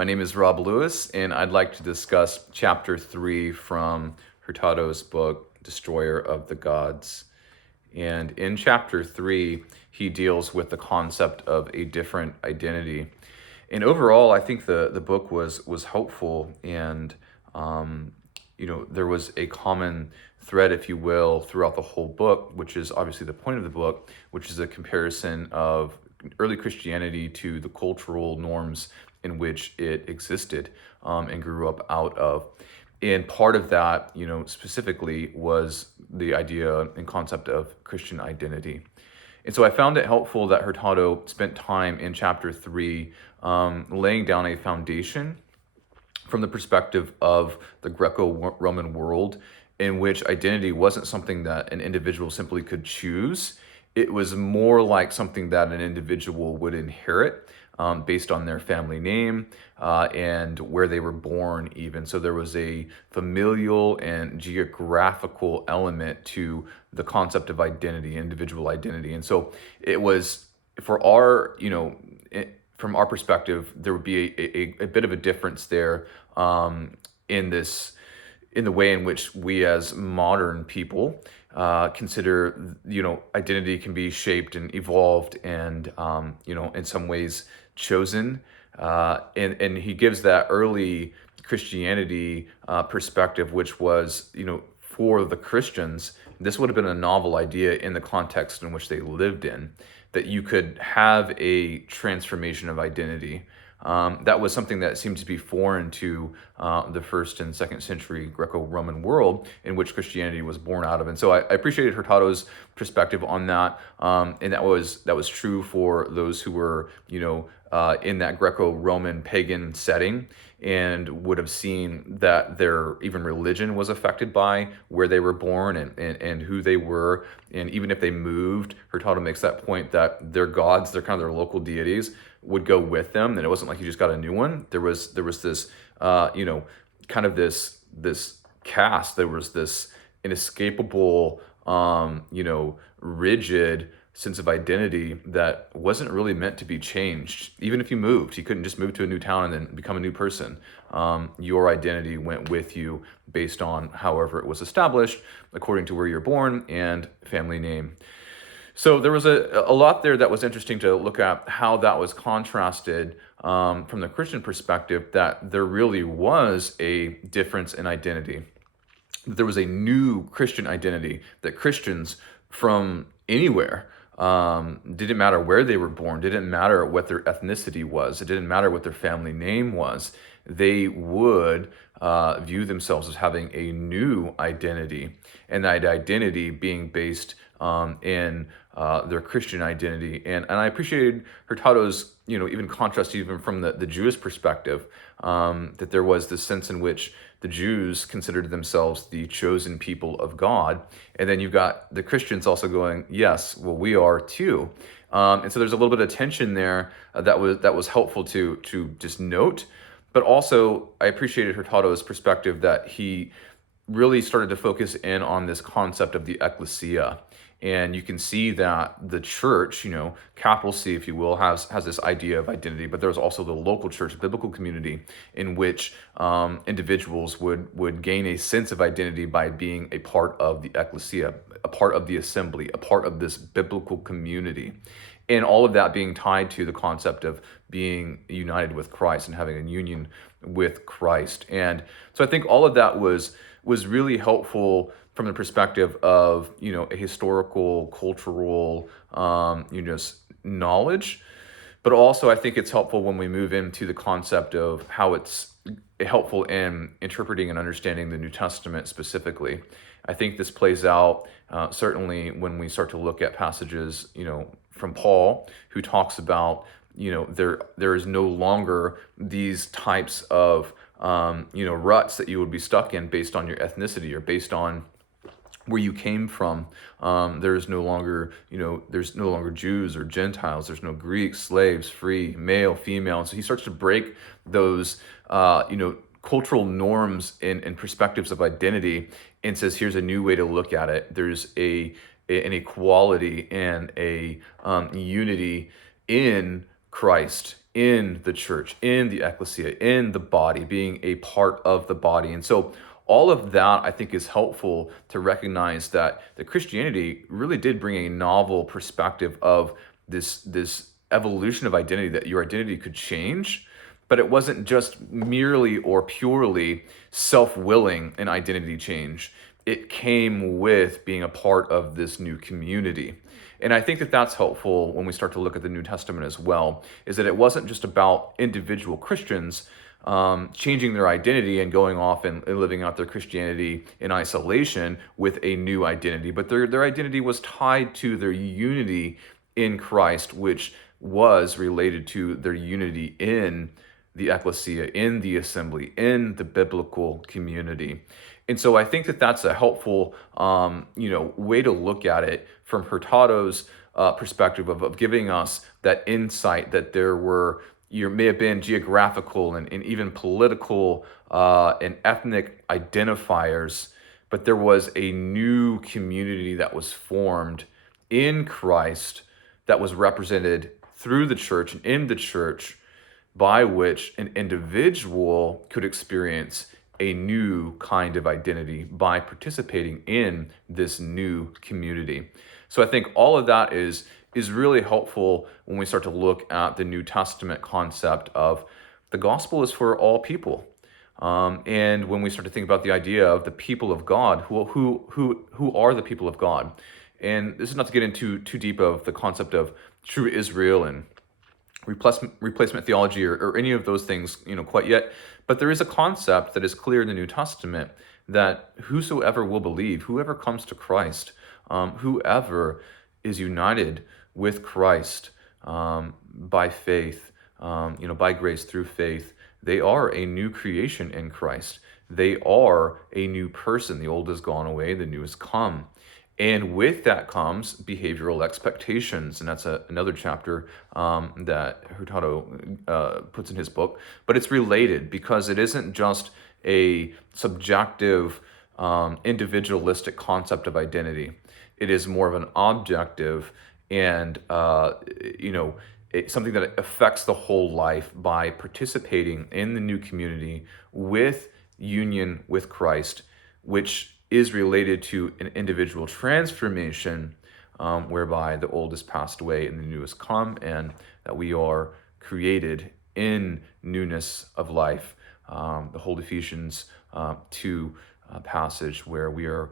My name is Rob Lewis, and I'd like to discuss chapter 3 from Hurtado's book, Destroyer of the Gods. And in chapter 3, he deals with the concept of a different identity. And overall, I think the book was hopeful, and there was a common thread, if you will, throughout the whole book, which is obviously the point of the book, which is a comparison of early Christianity to the cultural norms in which it existed and grew up out of. And part of that, specifically was the idea and concept of Christian identity. And so I found it helpful that Hurtado spent time in chapter 3 laying down a foundation from the perspective of the Greco-Roman world, in which identity wasn't something that an individual simply could choose. It was more like something that an individual would inherit based on their family name and where they were born even. So there was a familial and geographical element to the concept of identity, individual identity. And so it was, for our, from our perspective, there would be a bit of a difference there in the way in which we as modern people consider, identity can be shaped and evolved and, in some ways chosen. And he gives that early Christianity perspective, which was, for the Christians, this would have been a novel idea in the context in which they lived in, that you could have a transformation of identity. That was something that seemed to be foreign to the first and second century Greco-Roman world in which Christianity was born out of. And so I appreciated Hurtado's perspective on that. And that was true for those who were, in that Greco-Roman pagan setting, and would have seen that their even religion was affected by where they were born and who they were. And even if they moved, Hurtado makes that point that their gods, their kind of their local deities, would go with them, and it wasn't like you just got a new one. There was this kind of this cast. There was this inescapable rigid sense of identity that wasn't really meant to be changed. Even if you moved, you couldn't just move to a new town and then become a new person. Your identity went with you based on however it was established, according to where you're born and family name. So there was a lot there that was interesting to look at, how that was contrasted from the Christian perspective, that there really was a difference in identity. There was a new Christian identity, that Christians from anywhere, didn't matter where they were born, didn't matter what their ethnicity was, it didn't matter what their family name was, they would view themselves as having a new identity, and that identity being based in their Christian identity. And I appreciated Hurtado's, even contrast even from the Jewish perspective, that there was this sense in which the Jews considered themselves the chosen people of God. And then you've got the Christians also going, yes, well, we are too. And so there's a little bit of tension there that was helpful to just note. But also, I appreciated Hurtado's perspective that he really started to focus in on this concept of the ecclesia. And you can see that the church, capital C, if you will, has this idea of identity, but there's also the local church, biblical community, in which individuals would gain a sense of identity by being a part of the ecclesia, a part of the assembly, a part of this biblical community. And all of that being tied to the concept of being united with Christ and having a union with Christ. And so I think all of that was really helpful from the perspective of, a historical, cultural, knowledge. But also I think it's helpful when we move into the concept of how it's helpful in interpreting and understanding the New Testament specifically. I think this plays out certainly when we start to look at passages, from Paul, who talks about, there is no longer these types of, ruts that you would be stuck in based on your ethnicity or based on where you came from. There's no longer Jews or Gentiles. There's no Greeks, slaves, free, male, female. And so he starts to break those, cultural norms and perspectives of identity, and says, here's a new way to look at it. There's an equality and a unity in Christ, in the church, in the ecclesia, in the body, being a part of the body. And so all of that, I think, is helpful to recognize that the Christianity really did bring a novel perspective of this evolution of identity, that your identity could change, but it wasn't just merely or purely self-willing an identity change. It came with being a part of this new community. And I think that that's helpful when we start to look at the New Testament as well, is that it wasn't just about individual Christians changing their identity and going off and living out their Christianity in isolation with a new identity, but their identity was tied to their unity in Christ, which was related to their unity in the ecclesia, in the assembly, in the biblical community. And so I think that that's a helpful, way to look at it from Hurtado's perspective of giving us that insight that may have been geographical and even political and ethnic identifiers, but there was a new community that was formed in Christ that was represented through the church and in the church, by which an individual could experience a new kind of identity by participating in this new community. So I think all of that is really helpful when we start to look at the New Testament concept of the gospel is for all people. And when we start to think about the idea of the people of God, who are the people of God? And this is not to get into too deep of the concept of true Israel and replacement theology or any of those things, quite yet. But there is a concept that is clear in the New Testament that whosoever will believe, whoever comes to Christ, whoever is united with Christ by faith, by grace through faith, they are a new creation in Christ. They are a new person. The old has gone away, the new has come. And with that comes behavioral expectations. And that's another chapter that Hurtado puts in his book. But it's related because it isn't just a subjective, individualistic concept of identity. It is more of an objective and, something that affects the whole life by participating in the new community with union with Christ, which is related to an individual transformation whereby the old has passed away and the new has come, and that we are created in newness of life. The whole Ephesians 2 passage where we are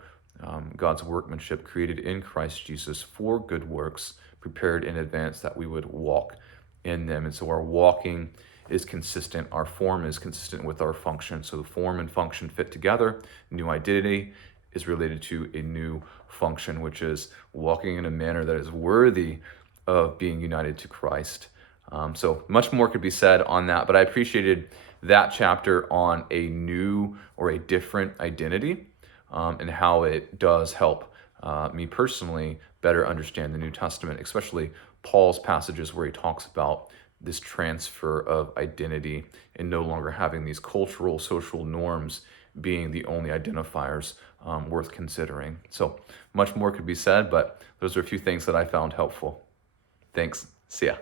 God's workmanship created in Christ Jesus for good works, prepared in advance that we would walk in them. And so our walking is consistent. Our form is consistent with our function. So the form and function fit together. New identity is related to a new function, which is walking in a manner that is worthy of being united to Christ. So much more could be said on that, but I appreciated that chapter on a new or a different identity and how it does help me personally better understand the New Testament, especially Paul's passages where he talks about this transfer of identity and no longer having these cultural, social norms being the only identifiers worth considering. So much more could be said, but those are a few things that I found helpful. Thanks. See ya.